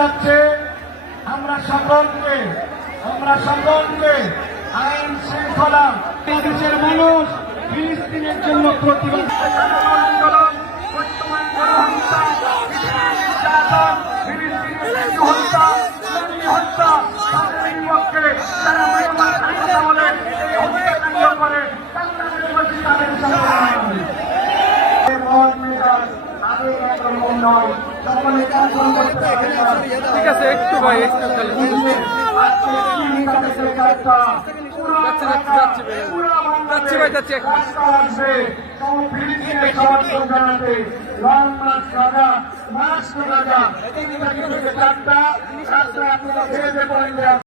যাচ্ছে আমরা সকলকে আইন শৃঙ্খলা দেশের মানুষ ফিলিস্তিনের জন্য প্রতিবাদ আন্দোলন ঠিক আছে একটু ভাই যাচ্ছে